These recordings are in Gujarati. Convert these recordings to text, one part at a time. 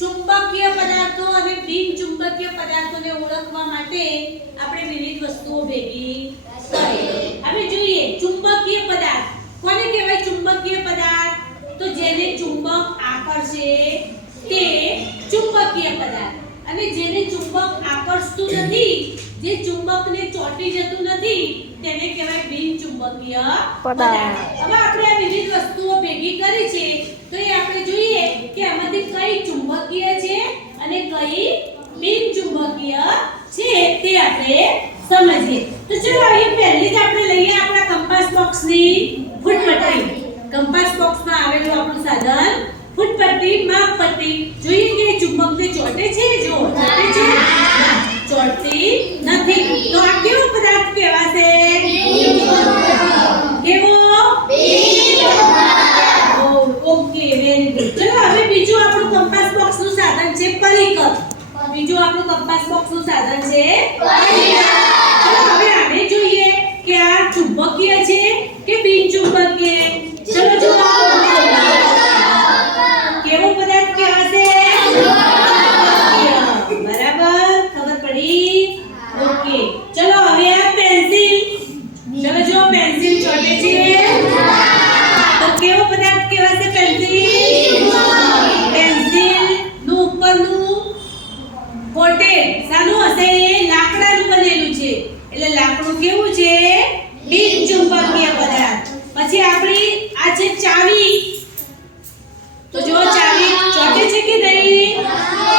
ચુંબકીય પદાર્થો અને બિનચુંબકીય પદાર્થોને ઓળખવા માટે આપણે વિવિધ વસ્તુઓ ભેગી કરી. હવે જોઈએ ચુંબકીય પદાર્થ કોને કહેવાય? ચુંબકીય પદાર્થ તો જેને ચુંબક આકર્ષે તે ચુંબકીય પદાર્થ, અને જેને ચુંબક આકર્ષતું નથી, જે ચુંબકને ચોંટી જતું નથી, તેને કહેવાય બિનચુંબકીય પદાર્થ. હવે આપણે આ વિવિધ વસ્તુઓ ભેગી કરી છે તો એ આપણે જોઈએ કે આમાંથી કઈ ચુંબકીય છે અને કઈ બિનચુંબકીય છે તે આપણે સમજીએ. તો ચલો અહીં પહેલી જ આપણે લઈએ આપણા કંપાસ બોક્સની ફૂટપટ્ટી. કંપાસ બોક્સમાં આવેલું આપણું સાધન ફૂટપટ્ટી, માપપટ્ટી. જોઈએ કે ચુંબકને ચોંટે છે? જો ચોંટે છે? ના, ચોંટતી નથી. તો આ કેવો પદાર્થ કહેવાશે? કેવો? Okay, very good. ચલો હવે બીજું આપણું કંપાસ બોક્સનું સાધન છે પરિકર. બીજું આપણું કંપાસ બોક્સનું સાધન છે પરિકર. ચલો હવે આને જોઈએ કે આ ચુંબકીય છે કે બિનચુંબકીય. ચલો જો કેવો પદાર્થ કહેવાશે? બરાબર, ખબર પડી? ઓકે. ચલો હવે આ પેન્સિલ. ચલો જો પેન્સિલ ચોંટે છે તો કેવો પદાર્થ કહેવાશે? પેન્સિલ. પેન્સિલ નું ઉપરનું કોટેડ શાનું હશે? લાકડાનું બનેલું છે, એટલે લાકડું કેવું છે? બિનચુંબકીય પદાર્થ. પછી આપણી આ છે ચાવી. તો જો ચાવી ચોંટે છે કે નહીં?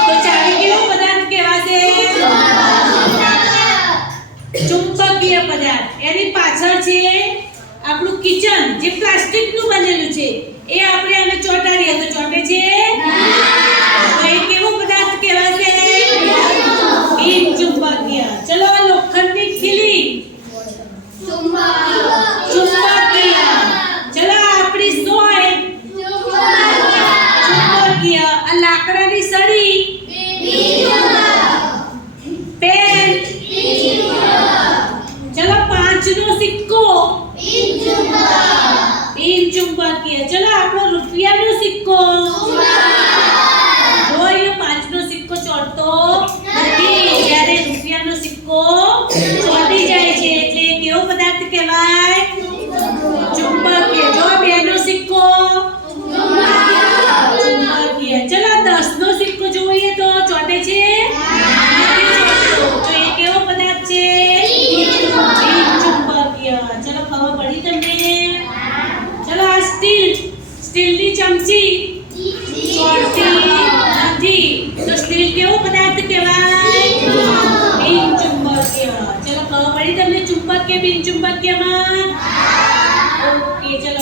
તો ચાવી કેવો પદાર્થ કહેવાશે? ચુંબકીય પદાર્થ. એની પાછળ છે આપણું કિચન, જે પ્લાસ્ટિકનું બનેલું છે, એ આપણે આને ચોંટાડીએ તો ચોંટે છે? તો એ કેવો પદાર્થ કહેવાશે? બિનચુંબકીય. ચલો આ લોખંડની ખીલી. ચુંબકીય. ચલો આપણી સોય. ચુંબકીય. આ લાકડાની સળી. પેન. ચલો 5 નો સિક્કો. બિનચુંબકીય. ચલો આપણો રૂપિયાનો સિક્કો. જો એ 5 નો સિક્કો ચોંટતો નથી, જ્યારે રૂપિયાનો સિક્કો ચોંટી જાય છે એટલે કેવો પદાર્થ કહેવાય? ચુંબકીય. જો 2 નો સિક્કો. ચુંબકીય. ચલો 10 નો સિક્કો જોઈએ તો ચોંટે છે? તો એ કેવો પદાર્થ છે? બિનચુંબકીય. ચલો ખબર પડી તમને? ચલો આ સ્ટીલની ચમચી ચોંટતી નથી, તો સ્ટીલ કેવો પદાર્થ કહેવાય? બિનચુંબકીય. ચલો ખબર પડી તમને ચુંબકીય બિનચુંબકીયમાં? ઓકે, ચલો